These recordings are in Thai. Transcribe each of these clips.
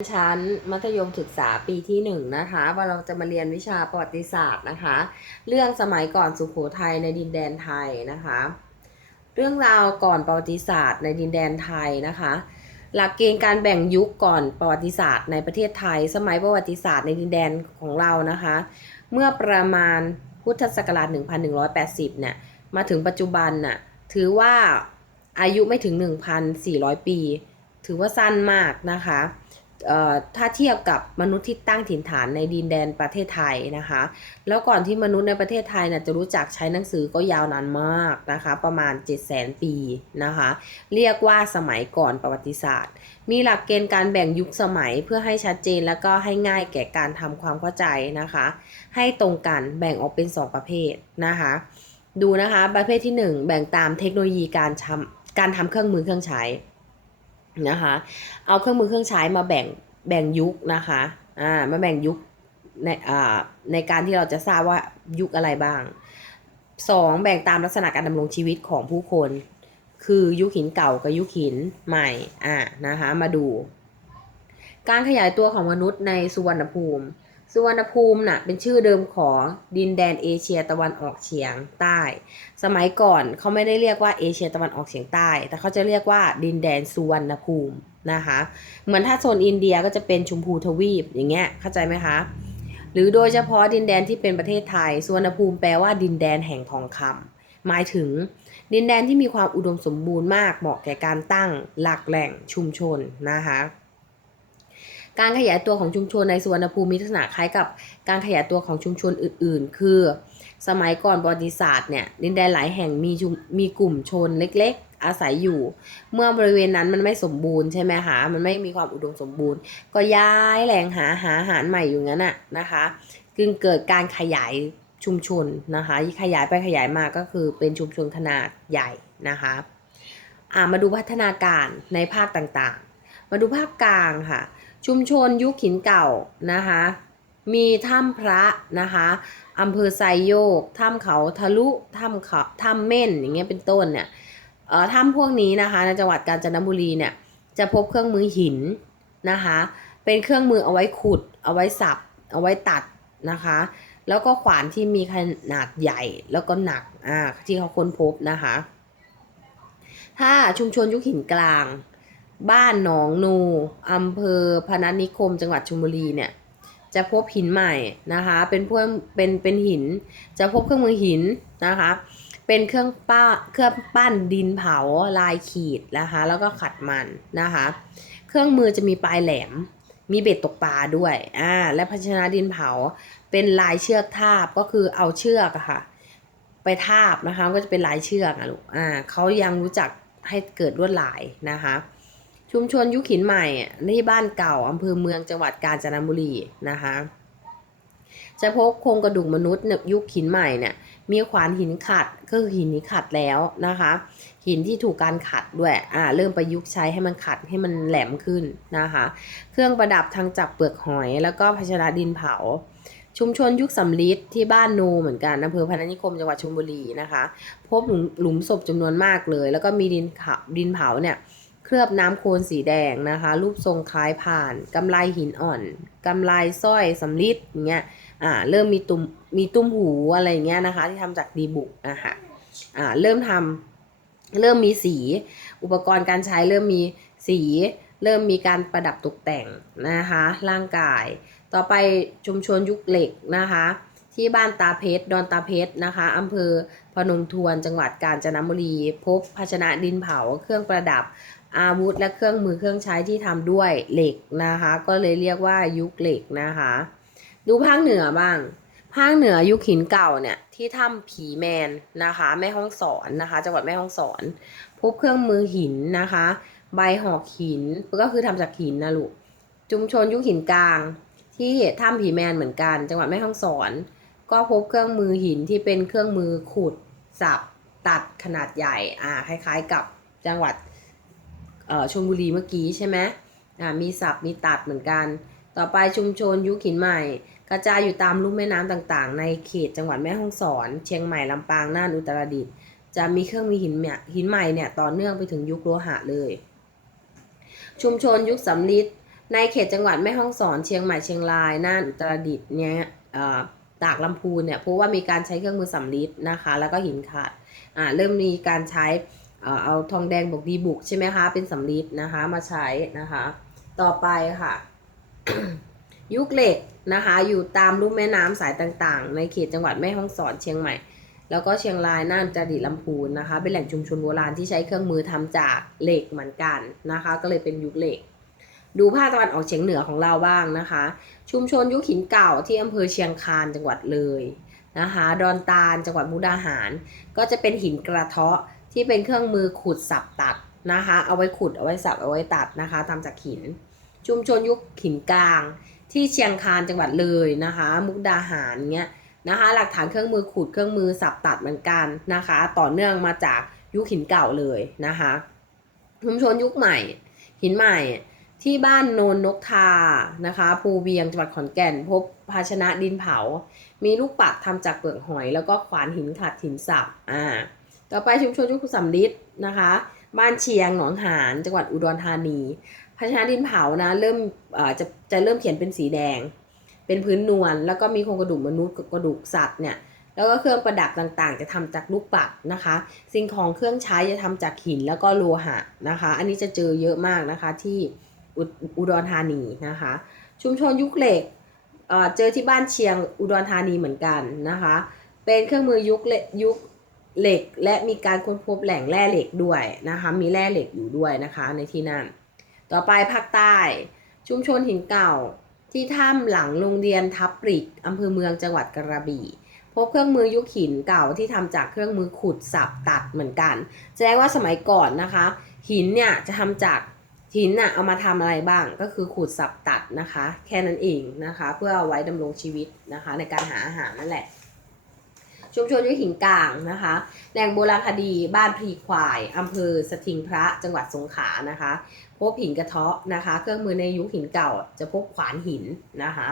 ชั้นมัธยมศึกษาปีที่หนึ่งนะคะว่าเราจะมาเรียนวิชาประวัติศาสตร์นะคะ เรื่องสมัยก่อนสุโขทัยในดินแดนไทยนะคะ เรื่องราวก่อนประวัติศาสตร์ในดินแดนไทยนะคะ หลักเกณฑ์การแบ่งยุคก่อนประวัติศาสตร์ในประเทศไทย สมัยประวัติศาสตร์ในดินแดนของเรานะคะ เมื่อประมาณพุทธศักราช 1180 เนี่ยมาถึงปัจจุบันน่ะถือว่าอายุไม่ถึง 1,400 ปี ถือว่าสั้นมากนะคะ ถ้าเทียบกับมนุษย์ที่ตั้งถิ่นฐานในดินแดนประเทศไทยนะคะ แล้วก่อนที่มนุษย์ในประเทศไทยน่ะจะรู้จักใช้หนังสือก็ยาวนานมากนะคะ ประมาณ 7 0 0 0 0 0 ปีนะคะ เรียกว่าสมัยก่อนประวัติศาสตร์ มีหลักเกณฑ์การแบ่งยุคสมัยเพื่อให้ชัดเจนแล้วก็ให้ง่ายแก่การทำความเข้าใจนะคะ ให้ตรงกันแบ่งออกเป็น 2 ประเภทนะคะ ดูนะคะประเภทที่ 1 แบ่งตามเทคโนโลยีการทำการทำเครื่องมือเครื่องใช้ นะคะ เอาเครื่องมือเครื่องใช้มาแบ่งแบ่งยุคนะคะ อ่า มาแบ่งยุคในอ่าในการที่เราจะทราบว่ายุคอะไรบ้าง 2. แบ่งตามลักษณะการดำรงชีวิตของผู้คน คือยุคหินเก่ากับยุคหินใหม่ อ่านะคะ มาดู การขยายตัวของมนุษย์ในสุวรรณภูมิ สุวรรณภูมิน่ะเป็นชื่อเดิมของดินแดนเอเชียตะวันออกเฉียงใต้ สมัยก่อนเขาไม่ได้เรียกว่าเอเชียตะวันออกเฉียงใต้ แต่เขาจะเรียกว่าดินแดนสุวรรณภูมินะคะ เหมือนถ้าโซนอินเดียก็จะเป็นชมพูทวีปอย่างเงี้ยเข้าใจไหมคะ หรือโดยเฉพาะดินแดนที่เป็นประเทศไทยสุวรรณภูมิแปลว่าดินแดนแห่งทองคำหมายถึง ดินแดนที่มีความอุดมสมบูรณ์มากเหมาะแก่การตั้งหลักแหล่งชุมชนนะคะ การขยายตัวของชุมชนในสุวรรณภูมิมีลักษณะคล้ายกับการขยายตัวของชุมชนอื่น ๆ คือ สมัยก่อนประวัติศาสตร์เนี่ยดินแดนหลายแห่งมีมมีกลุ่มชนเล็กๆ อาศัยอยู่ เมื่อบริเวณนั้นมันไม่สมบูรณ์ใช่ไหมคะมันไม่มีความอุดมสมบูรณ์ ก็ย้ายแหล่งหาหาอาหารใหม่อยู่งั้นน่ะนะคะจึงเกิดการขยายชุมชนนะคะขยายไปขยายมาก็คือเป็นชุมชนขนาดใหญ่นะคะอ่ามาดูพัฒนาการในภาคต่างๆ มาดูภาคกลางค่ะ ชุมชนยุคหินเก่านะคะ มีถ้ำพระนะคะอำเภอไซโยกถ้ำเขาทะลุถ้ำเขาถ้ำเม่นอย่างเงี้ยเป็นต้นเนี่ยเอ่อถ้ำพวกนี้นะคะในจังหวัดกาญจนบุรีเนี่ยจะพบเครื่องมือหินนะคะ เป็นเครื่องมือเอาไว้ขุด เอาไว้สับ เอาไว้ตัดนะคะ แล้วก็ขวานที่มีขนาดใหญ่แล้วก็หนักอ่าที่เขาค้นพบนะคะ ถ้าชุมชนยุคหินกลาง บ้านหนองนูอำเภอพนัสนิคม จังหวัดชลบุรีเนี่ยจะพบหินใหม่นะคะ เป็นพวกเป็นเป็นหิน จะพบเครื่องมือหินนะคะ เป็นเครื่องป้าเครื่องปั้นดินเผาลายขีดนะคะ แล้วก็ขัดมันนะคะ เครื่องมือจะมีปลายแหลม มีเบ็ดตกปลาด้วยอ่าและภาชนะดินเผาเป็นลายเชือกทาบก็คือเอาเชือกอะค่ะ ไปทาบนะคะก็จะเป็นลายเชือกอะลูกอ่าเขายังรู้จักให้เกิดลวดลายนะคะ ชุมชนยุคหินใหม่ที่บ้านเก่าอำเภอเมืองจังหวัดกาญจนบุรีนะคะจะพบโครงกระดูกมนุษย์เนี่ยยุคหินใหม่เนี่ยมีขวานหินขัดก็คือหินนี้ขัดแล้วนะคะ หินที่ถูกการขัดด้วยอ่าเริ่มประยุกต์ใช้ให้มันขัดให้มันแหลมขึ้นนะคะ เครื่องประดับทางจับเปลือกหอย แล้วก็ภาชนะดินเผา ชุมชนยุคสำลิดที่บ้านโนเหมือนกันอำเภอพนัสนิคมจังหวัดชลบุรีนะคะ พบหลุมศพจำนวนมากเลย แล้วก็มีดินขาวดินเผาเนี่ย เคลือบน้ำโคลนสีแดงนะคะ รูปทรงคล้ายผ่านกำไลหินอ่อนกำไลสร้อยสำลิดอย่างเงี้ยอ่าเริ่มมีตุ้มมีตุ้มหูอะไรอย่างเงี้ยนะคะ ที่ทำจากดีบุกนะคะอ่าเริ่มทำเริ่มมีสี อุปกรณ์การใช้เริ่มมีสี เริ่มมีการประดับตกแต่งนะคะ ร่างกาย ต่อไปชุมชนยุคเหล็กนะคะ ที่บ้านตาเพชรดอนตาเพชรนะคะอำเภอพนมทวนจังหวัดกาญจนบุรี พบภาชนะดินเผาเครื่องประดับ อาวุธและเครื่องมือเครื่องใช้ที่ทำด้วยเหล็กนะคะ ก็เลยเรียกว่ายุคเหล็กนะคะ ดูภาคเหนือบ้าง ภาคเหนือยุคหินเก่าเนี่ยที่ถ้ำผีแมนนะคะแม่ห้องสอนนะคะจังหวัดแม่ห้องสอน พบเครื่องมือหินนะคะ ใบหอกหินก็คือทำจากหินนะลูกชุมชนยุคหินกลาง ที่ถ้ำผีแมนเหมือนกัน จังหวัดแม่ฮ่องสอน ก็พบเครื่องมือหินที่เป็นเครื่องมือขุดสับตัดขนาดใหญ่อ่าคล้าย ๆ กับจังหวัด ชลบุรีเมื่อกี้ใช่ไหมอ่ามีสับมีตัดเหมือนกัน ต่อไปชุมชนยุคหินใหม่ กระจายอยู่ตามลุ่มแม่น้ำต่างๆ ในเขตจังหวัดแม่ฮ่องสอน เชียงใหม่ลำปางน่านอุตรดิตถ์จะมีเครื่องมือหินเนี่ยหินใหม่เนี่ยต่อเนื่องไปถึงยุคโลหะเลย ชุมชนยุคสำลิดในเขตจังหวัดแม่ฮ่องสอน เชียงใหม่เชียงรายน่านอุตรดิตถ์เนี่ยอ่อตากลำพูนเนี่ยเพราะว่ามีการใช้เครื่องมือสำริดนะคะ แล้วก็หินขัดอ่าเริ่มมีการใช้ เอาทองแดงบวกดีบุกใช่ไหมคะ เป็นสำริดนะคะมาใช้นะคะ ต่อไปค่ะ ยุคเหล็กนะคะ อยู่ตามลุ่มแม่น้ำสายต่างๆ ในเขตจังหวัดแม่ฮ่องสอนเชียงใหม่ แล้วก็เชียงรายน่านอุตรดิตถ์ลำพูนนะคะ เป็นแหล่งชุมชนโบราณที่ใช้เครื่องมือทำจากเหล็กเหมือนกันนะคะ ก็เลยเป็นยุคเหล็ก ดูภาคตะวันออกเฉียงเหนือของเราบ้างนะคะ ชุมชนยุคหินเก่าที่อำเภอเชียงคานจังหวัดเลยนะคะ ดอนตาลจังหวัดมุกดาหาร ก็จะเป็นหินกระเทาะ ที่เป็นเครื่องมือขุดสับตัดนะคะ เอาไว้ขุดเอาไว้สับเอาไว้ตัดนะคะทำจากหิน ชุมชนยุคหินกลาง ที่เชียงคานจังหวัดเลยนะคะ มุกดาหารเงี้ยนะคะ หลักฐานเครื่องมือขุดเครื่องมือสับตัดเหมือนกันนะคะ ต่อเนื่องมาจากยุคหินเก่าเลยนะคะ ชุมชนยุคใหม่ หินใหม่ที่บ้านโนนนกทานะคะ ภูเวียงจังหวัดขอนแก่น พบภาชนะดินเผา มีลูกปัดทำจากเปลือกหอย แล้วก็ขวานหินขัดหินสับอ่า ต่อไปชุมชนยุคสำลิดนะคะ บ้านเชียงหนองหานจังหวัดอุดรธานีภาชนะดินเผานะเริ่มจะจะเริ่มเขียนเป็นสีแดง เป็นพื้นนวลแล้วก็มีโครงกระดูกมนุษย์กับกระดูกสัตว์เนี่ยแล้วก็เครื่องประดับต่างๆ จะทำจากลูกปัดนะคะ สิ่งของเครื่องใช้จะทำจากหินแล้วก็โลหะนะคะ อันนี้จะเจอเยอะมากนะคะที่อุดรธานีนะคะ ชุมชนยุคเหล็กเจอที่บ้านเชียงอุดรธานีเหมือนกันนะคะ เป็นเครื่องมือยุคเล็กยุค เหล็กและมีการค้นพบแหล่งแร่เหล็กด้วยนะคะมีแร่เหล็กอยู่ด้วยนะคะในที่นั่น ต่อไปภาคใต้ ชุมชนหินเก่าที่ถ้ำหลังโรงเรียนทับปริกอำเภอเมืองจังหวัดกระบี่พบเครื่องมือยุคหินเก่าที่ทำจากเครื่องมือขุดสับตัดเหมือนกัน แสดงว่าสมัยก่อนนะคะ หินเนี่ยจะทำจากหินน่ะเอามาทำอะไรบ้างก็คือขูดสับตัดนะคะ แค่นั้นเองนะคะ เพื่อเอาไว้ดำรงชีวิตนะคะ ในการหาอาหารนั่นแหละ ชุมชนยุคหินกลางนะคะ แหล่งโบราณคดีบ้านพลีควายอำเภอสถิงพระจังหวัดสงขลานะคะ พบหินกระเทาะนะคะ เครื่องมือในยุคหินเก่าจะพบขวานหินนะคะ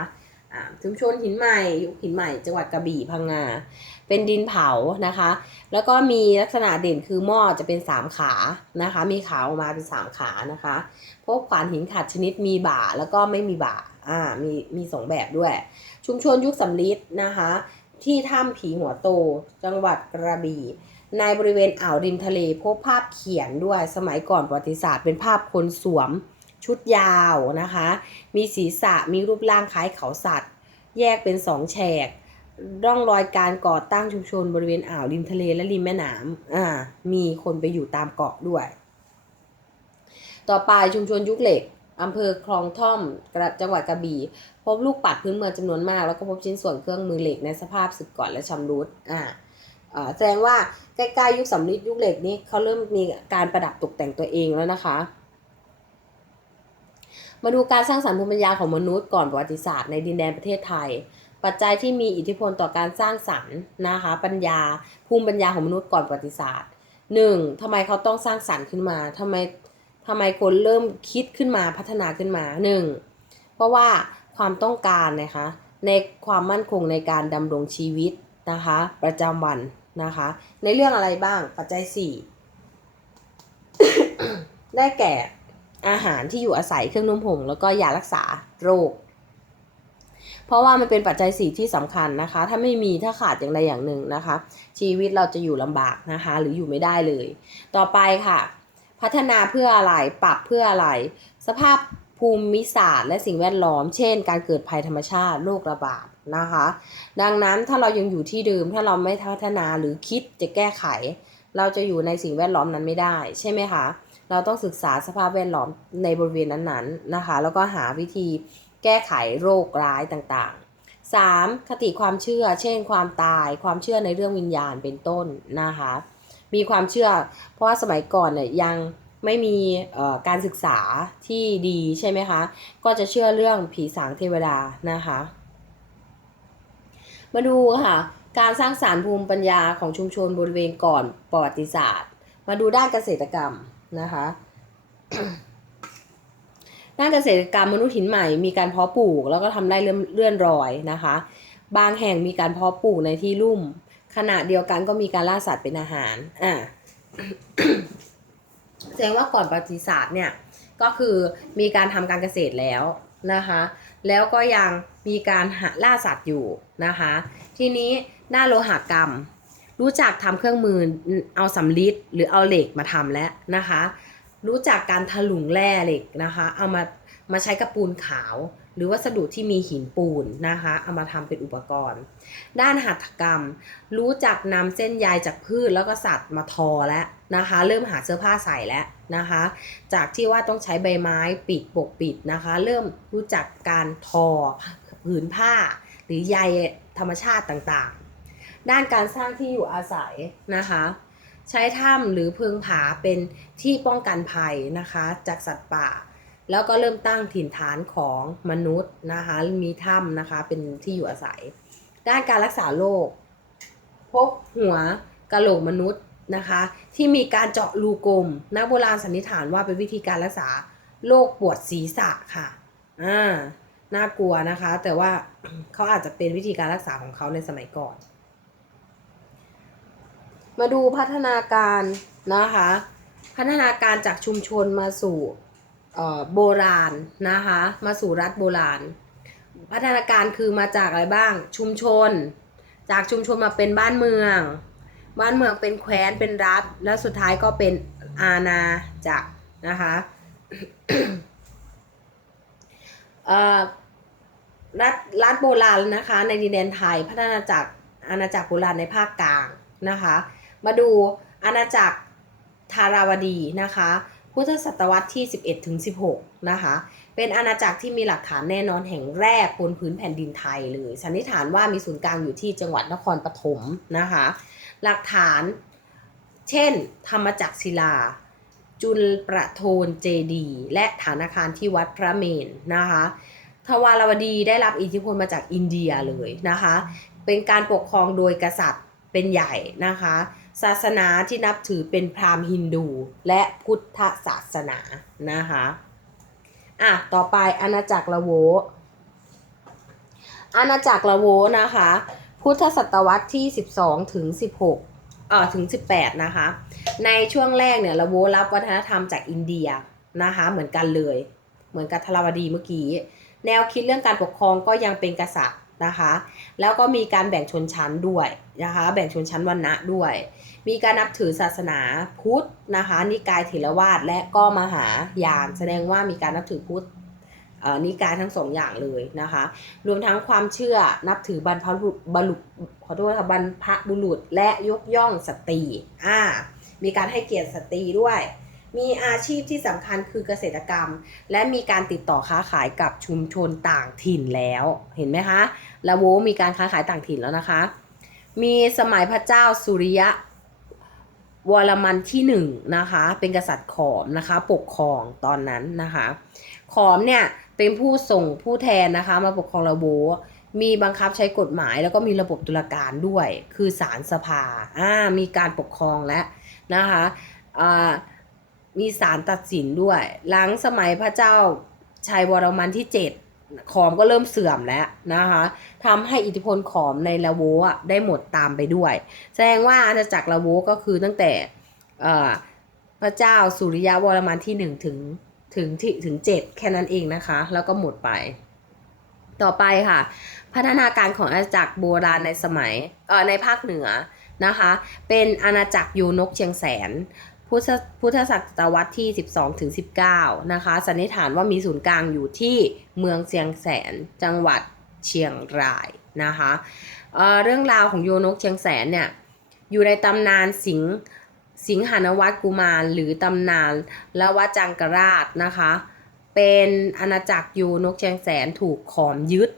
ชุมชนหินใหม่ยุคหินใหม่จังหวัดกระบี่พังงา เป็นดินเผานะคะ แล้วก็มีลักษณะเด่นคือหม้อจะเป็นสามขานะคะ มีขาออกมาเป็นสามขานะคะพบขวานหินขัดชนิดมีบ่าแล้วก็ไม่มีบ่าอ่ามีมีสองแบบด้วย ชุมชนยุคสำลิดนะคะ ที่ถ้ำผีหัวโต จังหวัดกระบี่ ในบริเวณอ่าวริมทะเลพบภาพเขียนด้วยสมัยก่อนประวัติศาสตร์เป็นภาพคนสวม ชุดยาวนะคะ มีศีรษะมีรูปร่างคล้ายเขาสัตว์ แยกเป็นสองแฉก ร่องรอยการก่อตั้งชุมชนบริเวณอ่าวริมทะเลและริมแม่น้ำอ่ามีคนไปอยู่ตามเกาะด้วย ต่อไปชุมชนยุคเหล็กอำเภอคลองท่อมจังหวัดกระบี่ พบลูกปัดพื้นเมืองจำนวนมาก แล้วก็พบชิ้นส่วนเครื่องมือเหล็กในสภาพสึกก่อนและชำรุดอ่าแสดงว่าใกล้ๆยุคสำริดยุคเหล็กนี้เขาเริ่มมีการประดับตกแต่งตัวเองแล้วนะคะ มาดูการสร้างสรรค์ภูมิปัญญาของมนุษย์ก่อนประวัติศาสตร์ในดินแดนประเทศไทย ปัจจัยที่มีอิทธิพลต่อการสร้างสรรค์นะคะปัญญาภูมิปัญญาของมนุษย์ก่อนประวัติศาสตร์หนึ่งทำไมเขาต้องสร้างสรรค์ขึ้นมาทำไมทำไมคนเริ่มคิดขึ้นมาพัฒนาขึ้นมาหนึ่งเพราะว่า ความต้องการนะคะ ในความมั่นคงในการดำรงชีวิตนะคะ ประจำวันนะคะ ในเรื่องอะไรบ้างปัจจัยสี่ได้แก่อาหารที่อยู่อาศัยเครื่องนุ่มห่มแล้วก็ยารักษาโรค เพราะว่ามันเป็นปัจจัยสี่ที่สำคัญนะคะ ถ้าไม่มีถ้าขาดอย่างใดอย่างหนึ่งนะคะ ชีวิตเราจะอยู่ลำบากนะคะ หรืออยู่ไม่ได้เลย ต่อไปค่ะ พัฒนาเพื่ออะไรปรับเพื่ออะไร สภาพ ภูมิศาสตร์และสิ่งแวดล้อม เช่น การเกิดภัยธรรมชาติโรคระบาดนะคะ ดังนั้นถ้าเรายังอยู่ที่เดิมถ้าเราไม่พัฒนาหรือคิดจะแก้ไข เราจะอยู่ในสิ่งแวดล้อมนั้นไม่ได้ ใช่ไหมคะ เราต้องศึกษาสภาพแวดล้อมในบริเวณนั้นๆนะคะ แล้วก็หาวิธีแก้ไขโรคร้ายต่างๆ 3. คติความเชื่อ เช่น ความตาย ความเชื่อในเรื่องวิญญาณเป็นต้นนะคะ มีความเชื่อ เพราะว่าสมัยก่อนเนี่ยยัง ไม่มีการศึกษาที่ดีใช่ไหมคะ ก็จะเชื่อเรื่องผีสางเทวดานะคะ มาดูค่ะ การสร้างสารภูมิปัญญาของชุมชนบริเวณก่อนประวัติศาสตร์ มาดูด้านเกษตรกรรมนะคะด้านเกษตรกรรมมนุษย์หินใหม่มีการเพาะปลูกแล้วก็ทำได้เลื่อนเลื่อนรอยนะคะ บางแห่งมีการเพาะปลูกในที่ลุ่ม ขณะเดียวกันก็มีการล่าสัตว์เป็นอาหารอ่า แสดงว่าก่อนประวัติศาสตร์เนี่ยก็คือมีการทำการเกษตรแล้วนะคะแล้วก็ยังมีการหาล่าสัตว์อยู่นะคะทีนี้หน้าโลหกรรม รู้จักทำเครื่องมือเอาสำลิดหรือเอาเหล็กมาทำแล้วนะคะรู้จักการถลุงแร่เหล็กนะคะเอามามาใช้กระปูนขาว หรือวัสดุที่มีหินปูนนะคะเอามาทำเป็นอุปกรณ์ ด้านหัตถกรรม รู้จักนำเส้นใยจากพืชแล้วก็สัตว์มาทอแล้วนะคะ เริ่มหาเสื้อผ้าใส่แล้วนะคะ จากที่ว่าต้องใช้ใบไม้ปิดปกปิดนะคะ เริ่มรู้จักการทอผืนผ้า หรือใยธรรมชาติต่างๆ ด้านการสร้างที่อยู่อาศัยนะคะ ใช้ถ้ำหรือเพิงผาเป็นที่ป้องกันภัยนะคะ จากสัตว์ป่า แล้วก็เริ่มตั้งถิ่นฐานของมนุษย์นะคะมีถ้ำนะคะเป็นที่อยู่อาศัย ด้านการรักษาโรคพบหัวกะโหลกมนุษย์นะคะที่มีการเจาะรูกลมนักโบราณสันนิษฐานว่าเป็นวิธีการรักษาโรคปวดศีรษะค่ะอ่าน่ากลัวนะคะ แต่ว่าเขาอาจจะเป็นวิธีการรักษาของเขาในสมัยก่อน มาดูพัฒนาการนะคะ พัฒนาการจากชุมชนมาสู่ โบราณนะคะ มาสู่รัฐโบราณ พัฒนาการคือมาจากอะไรบ้างชุมชน จากชุมชนมาเป็นบ้านเมือง บ้านเมืองเป็นแคว้นเป็นรัฐ แล้วสุดท้ายก็เป็นอาณาจักรนะคะรัฐรัฐโบราณนะคะ ในดินแดนไทยพัฒนาจากอาณาจักรโบราณในภาคกลางนะคะ มาดูอาณาจักรธาราวดีนะคะ พุทธศตวรรษที่ 11ถึง16 นะคะ เป็นอาณาจักรที่มีหลักฐานแน่นอนแห่งแรกบนพื้นแผ่นดินไทยเลย สันนิษฐานว่ามีศูนย์กลางอยู่ที่จังหวัดนครปฐมนะคะ หลักฐานเช่น ธรรมจักรศิลา จุลประโทนเจดี และฐานอาคารที่วัดพระเมนนะคะทวารวดีได้รับอิทธิพลมาจากอินเดียเลยนะคะ เป็นการปกครองโดยกษัตริย์เป็นใหญ่นะคะ ศาสนาที่นับถือเป็นพราหมณ์ฮินดู และพุทธศาสนานะคะอะต่อไปอาณาจักรละโวอาณาจักรละโวนะคะ พุทธศตวรรษที่ 12ถึง16เอ่อถึง 18 นะคะ ในช่วงแรกเนี่ยละโวรับวัฒนธรรมจากอินเดียนะคะเหมือนกันเลย เหมือนกับทราวดีเมื่อกี้ แนวคิดเรื่องการปกครองก็ยังเป็นกษัตริย์ นะคะ แล้วก็มีการแบ่งชนชั้นด้วยนะคะ แบ่งชนชั้นวรรณะด้วย มีการนับถือศาสนาพุทธนะคะ นิกายเถรวาทและก็มหายานแสดงว่ามีการนับถือพุทธนิกายทั้งสองอย่างเลยนะคะ รวมทั้งความเชื่อนับถือบรรพบุรุษขอโทษค่ะบรรพบุรุษและยกย่องสตรีอ่ามีการให้เกียรติสตรีด้วย มีอาชีพที่สำคัญคือเกษตรกรรม และมีการติดต่อค้าขายกับชุมชนต่างถิ่นแล้วเห็นไหมคะละโวมีการค้าขายต่างถิ่นแล้วนะคะ มีสมัยพระเจ้าสุริยะวรมันที่หนึ่งนะคะ เป็นกษัตริย์ขอมนะคะ ปกครองตอนนั้นนะคะ ขอมเนี่ยเป็นผู้ส่งผู้แทนนะคะ มาปกครองละโวมีบังคับใช้กฎหมายแล้วก็มีระบบตุลาการด้วย คือศาลสภาอ่ามีการปกครองและนะคะอ่า มีศาลตัดสินด้วย หลังสมัยพระเจ้าชัยวรมันที่7ขอมก็เริ่มเสื่อมแล้วนะคะทำให้อิทธิพลขอมในละโวอะได้หมดตามไปด้วย แสดงว่าอาณาจักรละโวก็คือตั้งแต่พระเจ้าสุริยะวรมันที่หนึ่งถึงถึงที่ถึงเจ็ดแค่นั้นเองนะคะ แล้วก็หมดไป ต่อไปค่ะ พัฒนาการของอาณาจักรโบราณในสมัยเอ่อในภาคเหนือนะคะ เป็นอาณาจักรยูนกเชียงแสน พุทธพุทธศตวรรษที่ 12ถึง19 นะคะ สันนิษฐานว่ามีศูนย์กลางอยู่ที่เมืองเชียงแสน จังหวัดเชียงรายนะคะเเรื่องราวของโยนกเชียงแสนเนี่ย อยู่ในตำนานสิงห์สิงหานวัตกุมารหรือตำนานละวจังกราชนะคะ เป็นอาณาจักรโยนกเชียงแสนถูกขอมยึด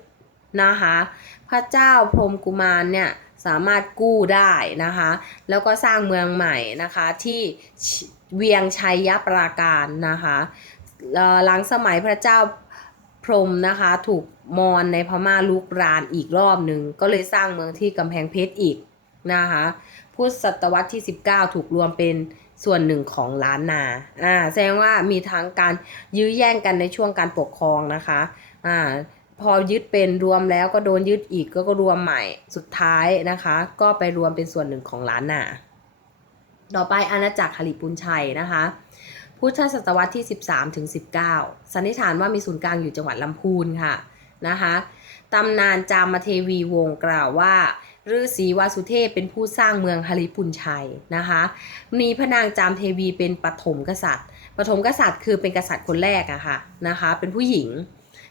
นะคะ พระเจ้าพรมกุมารเนี่ย สามารถกู้ได้นะคะ แล้วก็สร้างเมืองใหม่นะคะที่เวียงชัยยปราการนะคะหลังสมัยพระเจ้าพรมนะคะถูกมอญในพม่าลุกรานอีกรอบหนึ่งก็เลยสร้างเมืองที่กำแพงเพชรอีกนะคะพุทธศตวรรษที่ 19 ถูกรวมเป็นส่วนหนึ่งของล้านนาอ่าแสดงว่ามีทั้งการยื้อแย่งกันในช่วงการปกครองนะคะอ่า พอยึดเป็นรวมแล้วก็โดนยึดอีกก็ก็รวมใหม่สุดท้ายนะคะ ก็ไปรวมเป็นส่วนหนึ่งของล้านนาต่อไปอาณาจักรหลิปุนชัยนะคะพุทธศตวรรษที่ 13ถึง19 สันนิษฐานว่ามีศูนย์กลางอยู่จังหวัดลำพูนค่ะนะคะตำนานจามเทวีวงกล่าวว่าฤาษีวาสุเทพเป็นผู้สร้างเมืองฮริปุนชัยนะคะ มีพระนางจามเทวีเป็นปฐมกษัตริย์ ปฐมกษัตริย์คือเป็นกษัตริย์คนแรกอะค่ะนะคะ เป็นผู้หญิง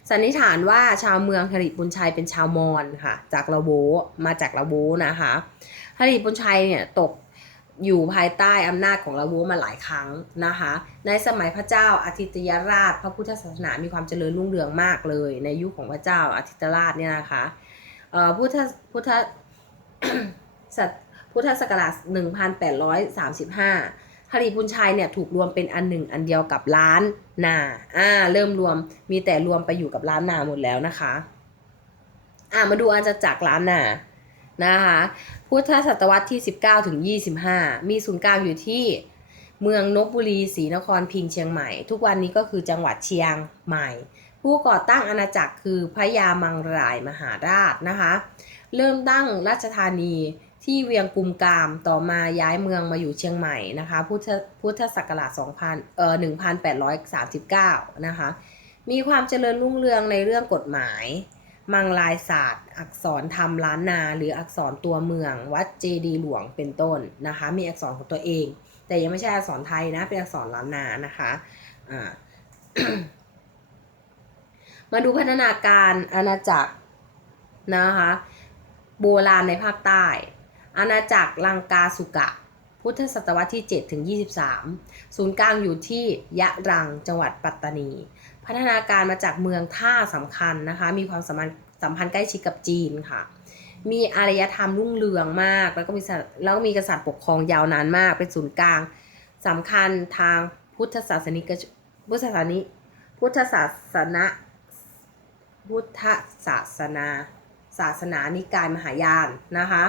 สันนิษฐานว่าชาวเมืองฮริปุนชัยเป็นชาวมอญค่ะ จากลาโวมาจากลาโวนะคะฮริปุนชัยเนี่ยตกอยู่ภายใต้อำนาจของลาโวมาหลายครั้งนะคะ ในสมัยพระเจ้าอาทิตยราช พระพุทธศาสนามีความเจริญรุ่งเรืองมากเลย ในยุคของพระเจ้าอาทิตยราชเนี่ยนะคะพุทธพุทธศพุทธศักราช 1835 ฮริพุนชัยเนี่ยถูกรวมเป็นอันหนึ่งอันเดียวกับล้านนาอ่าเริ่มรวมมีแต่รวมไปอยู่กับล้านนาหมดแล้วนะคะอ่ามาดูอาณาจักรล้านนานะคะพุทธศตวรรษที่ 19ถึง25 มีศูนย์กลางอยู่ที่เมืองนบบุรีศรีนครพิงเชียงใหม่ ทุกวันนี้ก็คือจังหวัดเชียงใหม่ ผู้ก่อตั้งอาณาจักรคือพระยามังรายมหาราชนะคะ เริ่มตั้งราชธานี ที่เวียงกุมกามต่อมาย้ายเมืองมาอยู่เชียงใหม่นะคะพุทธพุทธศักราช2000เอ่อ1839 นะคะ มีความเจริญรุ่งเรืองในเรื่องกฎหมาย มังลายศาสตร์ อักษรธรรมล้านนา หรืออักษรตัวเมือง วัดเจดีหลวงเป็นต้นนะคะ มีอักษรของตัวเอง แต่ยังไม่ใช่อักษรไทยนะ เป็นอักษรล้านนานะคะอ่ามาดูพัฒนาการอาณาจักรนะคะโบราณในภาคใต้ อาณาจักรลังกาสุกะ พุทธศตวรรษที่ 7 ถึง 23 ศูนย์กลางอยู่ที่ยะรังจังหวัดปัตตานี พัฒนาการมาจากเมืองท่าสำคัญนะคะ มีความสัมพันธ์สัมพันธ์ใกล้ชิดกับจีนค่ะ มีอารยธรรมรุ่งเรืองมาก แล้วก็มีแล้วก็มีกษัตริย์ปกครองยาวนานมาก เป็นศูนย์กลางสำคัญทางพุทธศาสนิกพุทธศาสนิพุทธศาสนาพุทธศาสนา ศาสนานิกายมหายานนะคะ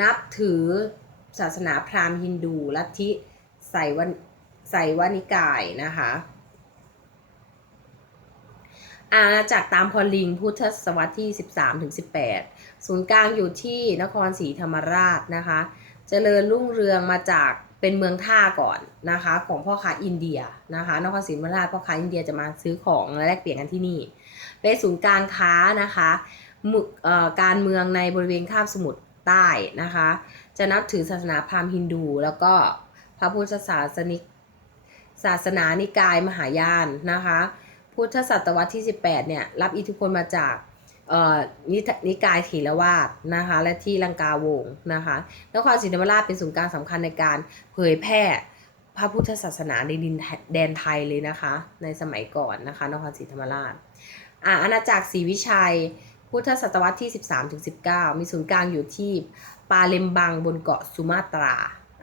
นับถือศาสนาพราหมณ์ฮินดูลัทธิไสวันไสวนิกายนะคะอาณาจักรตามพอลิงพุทธศตวรรษที่ 13ถึง18 ศูนย์กลางอยู่ที่นครศรีธรรมราชนะคะเจริญรุ่งเรืองมาจากเป็นเมืองท่าก่อนนะคะของพ่อค้าอินเดียนะคะนครศรีธรรมราชพ่อค้าอินเดียจะมาซื้อของและแลกเปลี่ยนกันที่นี่ เป็นศูนย์การค้านะคะการเมืองในบริเวณคาบสมุทร ใต้นะคะ จะนับถือศาสนาพราหมณ์ฮินดู แล้วก็พระพุทธศาสนิกศาสนานิกายมหายานนะคะ พุทธศตวรรษที่ 18 เนี่ย รับอิทธิพลมาจากนิทนิกายเถรวาทนะคะ และที่ลังกาวงนะคะนครศรีธรรมราชเป็นศูนย์กลางสำคัญในการเผยแพร่พระพุทธศาสนาในดินแดนไทยเลยนะคะ ในสมัยก่อนนะคะนครศรีธรรมราชออาณาจักรศรีวิชัย พุทธศตวรรษที่ 13ถึง19 มีศูนย์กลางอยู่ที่ปาเลมบังบนเกาะสุมาตรา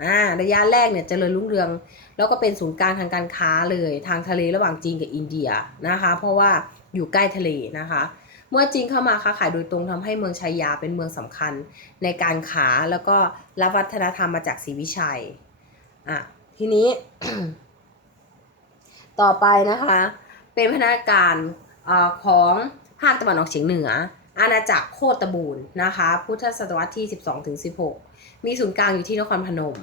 อ่าระยะแรกเนี่ยเจริญรุ่งเรือง แล้วก็เป็นศูนย์กลางทางการค้าเลยทางทะเลระหว่างจีนกับอินเดียนะคะ เพราะว่าอยู่ใกล้ทะเลนะคะ เมื่อจีนเข้ามาค้าขายโดยตรงทำให้เมืองชัยยาเป็นเมืองสำคัญในการค้าแล้วก็รับวัฒนธรรมมาจากศรีวิชัยอะทีนี้ ต่อไปนะคะ เป็นพันาการอของาคตะวันออกเฉียงเหนือ อาณาจักรโคตบูรณ์นะคะ พุทธศตวรรษที่ 12ถึง16 มีศูนย์กลางอยู่ที่นครพนม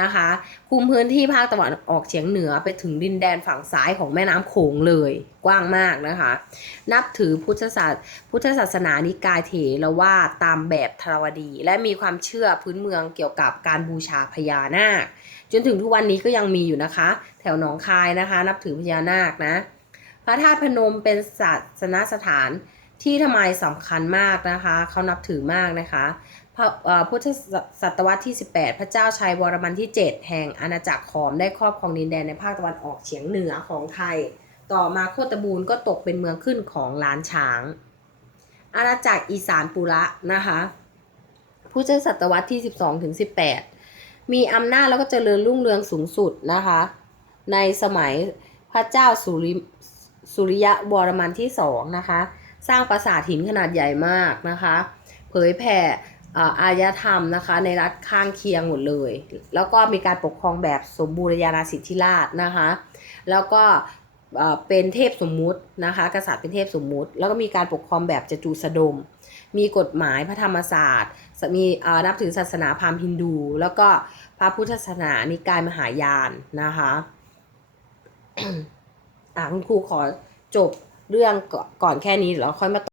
นะคะคุมพื้นที่ภาคตะวันออกเฉียงเหนือไปถึงดินแดนฝั่งซ้ายของแม่น้ำโขงเลยกว้างมากนะคะ นับถือพุทธศาสพุทธศาสนานิกายเถรวาทตามแบบทรวดี และมีความเชื่อพื้นเมืองเกี่ยวกับการบูชาพญานาค จนถึงทุกวันนี้ก็ยังมีอยู่นะคะ แถวหนองคายนะคะ นับถือพญานาคนะ พระธาตุพนมเป็นศาสนสถานที่ทำไมสำคัญมากนะคะเขานับถือมากนะคะพระพุทธศตวรรษที่ 18 พระเจ้าชัยวรมันที่ 7 แห่งอาณาจักรขอมได้ครอบครองดินแดนในภาคตะวันออกเฉียงเหนือของไทย ต่อมาโคตบูรก็ตกเป็นเมืองขึ้นของล้านช้าง อาณาจักรอีสานปุระนะคะพุทธศตวรรษที่ 12ถึง18 มีอำนาจแล้วก็เจริญรุ่งเรืองสูงสุดนะคะ ในสมัยพระเจ้าสุริ สุริยะวรมันที่สองนะคะ สร้างปราสาทหินขนาดใหญ่มากนะคะ เผยแผ่อารยธรรมนะคะในรัฐข้างเคียงหมดเลย แล้วก็มีการปกครองแบบสมบูรณาญาสิทธิราชนะคะ แล้วก็เป็นเทพสมมุตินะคะ กษัตริย์เป็นเทพสมมุติ แล้วก็มีการปกครองแบบจตุสดม มีกฎหมายพระธรรมศาสตร์ มีนับถือศาสนาพราหมณ์ฮินดู แล้วก็พระพุทธศาสนานิกายมหายานนะคะ อะคุณครูขอจบเรื่องก่อนแค่นี้แล้วค่อยมา